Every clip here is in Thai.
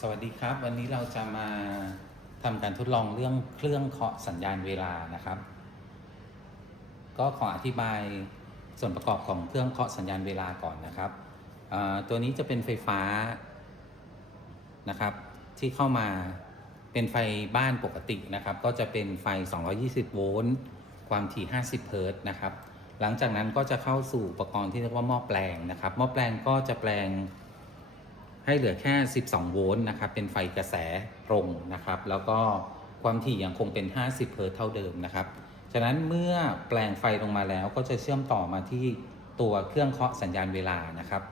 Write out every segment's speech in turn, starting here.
สวัสดีครับ วันนี้เราจะมาทำการทดลองเรื่องเครื่องเคาะสัญญาณเวลานะครับ ก็ขออธิบายส่วนประกอบของเครื่องเคาะสัญญาณเวลาก่อนนะครับ ตัวนี้จะเป็นไฟฟ้านะครับ ที่เข้ามาเป็นไฟบ้านปกตินะครับ ก็จะเป็นไฟ 220 โวลต์ความถี่ 50 เฮิร์ตนะครับ หลังจากนั้นก็จะเข้าสู่อุปกรณ์ที่เรียกว่าหม้อแปลงนะครับหม้อแปลงก็จะแปลง ให้เหลือแค่ 12 โวลต์นะครับ เป็นไฟกระแสตรงนะครับ แล้วก็ความถี่ยังคงเป็น 50 เฮิร์ตเท่าเดิมนะครับ ฉะนั้นเมื่อแปลงไฟลงมาแล้วก็จะเชื่อมต่อมาที่ตัวเครื่องเคาะสัญญาณเวลานะครับ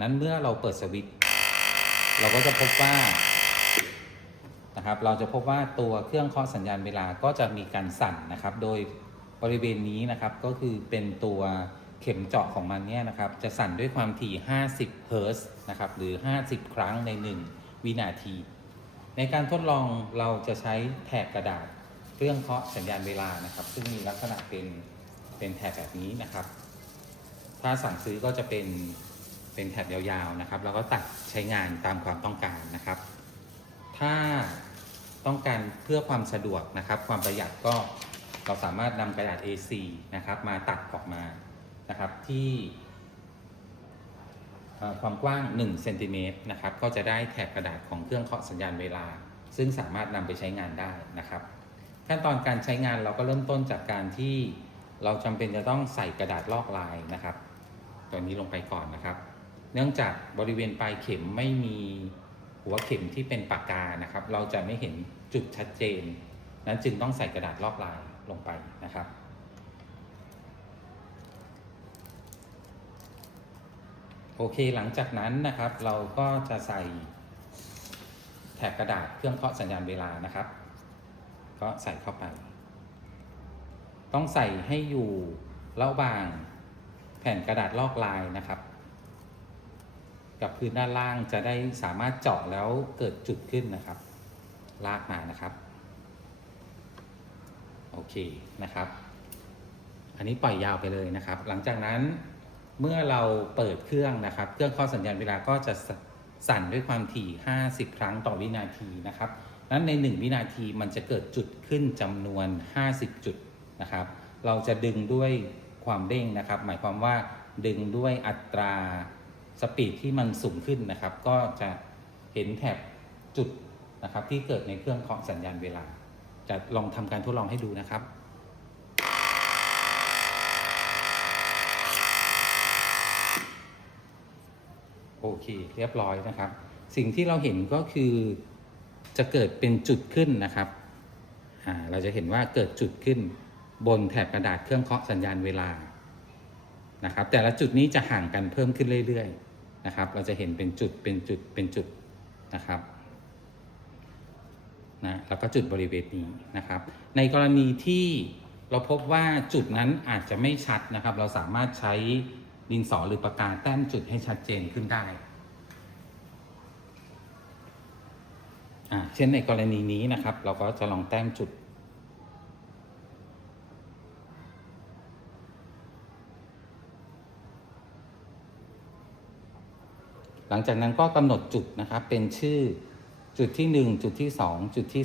นั้นเมื่อเราเปิดสวิตช์เราก็จะพบว่านะครับ เราจะพบว่าตัวเครื่องเคาะสัญญาณเวลาก็จะมีการสั่นนะครับ โดยบริเวณนี้นะครับก็คือเป็นตัว เข็มเจาะของมันเนี่ยนะครับ จะสั่นด้วยความถี่ 50 เฮิรตซ์นะครับ หรือ 50 ครั้งใน 1 วินาที ในการทดลองเราจะใช้แถบกระดาษเครื่องเคาะสัญญาณเวลานะครับ ซึ่งมีลักษณะเป็นเป็นแถบแบบนี้นะครับ ถ้าสั่งซื้อก็จะเป็นเป็นแถบยาวๆนะครับ แล้วก็ตัดใช้งานตามความต้องการนะครับ ถ้าต้องการเพื่อความสะดวกนะครับ ความประหยัดก็เราสามารถนำกระดาษ A4 นะครับ มาตัดออกมา นะครับที่ความกว้าง1เซนติเมตรนะครับก็จะได้แถบกระดาษของเครื่องเคาะสัญญาณเวลา ซึ่งสามารถนำไปใช้งานได้นะครับ ขั้นตอนการใช้งานเราก็เริ่มต้นจากการที่เราจำเป็นจะต้องใส่กระดาษลอกลายนะครับ ตัวนี้ลงไปก่อนนะครับ เนื่องจากบริเวณปลายเข็มไม่มีหัวเข็มที่เป็นปากกานะครับ เราจะไม่เห็นจุดชัดเจน นั้นจึงต้องใส่กระดาษลอกลายลงไปนะครับ โอเคหลังจากนั้นนะครับ เราก็จะใส่แถบกระดาษเครื่องเคาะสัญญาณเวลานะครับ ก็ใส่เข้าไป ต้องใส่ให้อยู่ระหว่างแผ่นกระดาษลอกลายนะครับ กับพื้นด้านล่างจะได้สามารถเจาะแล้วเกิดจุดขึ้นนะครับ ลากมานะครับ โอเคนะครับ อันนี้ปล่อยยาวไปเลยนะครับ หลังจากนั้น เมื่อเราเปิดเครื่องนะครับ เครื่องเคาะสัญญาณเวลาก็จะสสั่นด้วยความถี่ 50 ครั้งต่อวินาทีนะครับนั้นใน 1 วินาทีมันจะเกิดจุดขึ้นจำนวน 50 จุดนะครับ เราจะดึงด้วยความเร่งนะครับ หมายความว่าดึงด้วยอัตราสปีดที่มันสูงขึ้นนะครับ ก็จะเห็นแถบจุดนะครับที่เกิดในเครื่องเคาะสัญญาณเวลา จะลองทำการทดลองให้ดูนะครับ โอเค เรียบร้อยนะครับ สิ่งที่เราเห็นก็คือจะเกิดเป็นจุดขึ้นนะครับเราจะเห็นว่าเกิดจุดขึ้นบนแถบกระดาษเครื่องเคาะสัญญาณเวลานะครับ แต่ละจุดนี้จะห่างกันเพิ่มขึ้นเรื่อยๆนะครับ เราจะเห็นเป็นจุดเป็นจุดเป็นจุดนะครับนะแล้วก็จุดบริเวณนี้นะครับ ในกรณีที่เราพบว่าจุดนั้นอาจจะไม่ชัดนะครับ เราสามารถใช้ ดินสอหรือปากกาแต้มจุดให้ชัดเจนขึ้นได้ เช่นในกรณีนี้นะครับ เราก็จะลองแต้มจุด หลังจากนั้นก็กำหนดจุดนะครับ เป็นชื่อจุดที่ 1 จุดที่ 2 จุดที่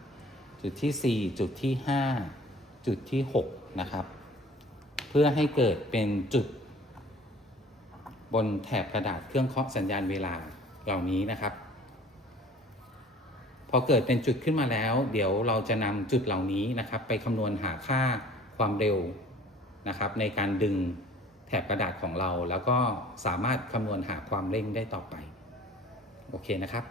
3 จุดที่ 4 จุดที่ 5 จุดที่ 6 นะครับ เพื่อให้เกิดเป็นจุด บนแถบกระดาษเครื่องเคาะสัญญาณเวลาเหล่านี้นะครับ พอเกิดเป็นจุดขึ้นมาแล้ว เดี๋ยวเราจะนำจุดเหล่านี้นะครับ ไปคำนวณหาค่าความเร็วนะครับ ในการดึงแถบกระดาษของเรา แล้วก็สามารถคำนวณหาความเร่งได้ต่อไป โอเคนะครับ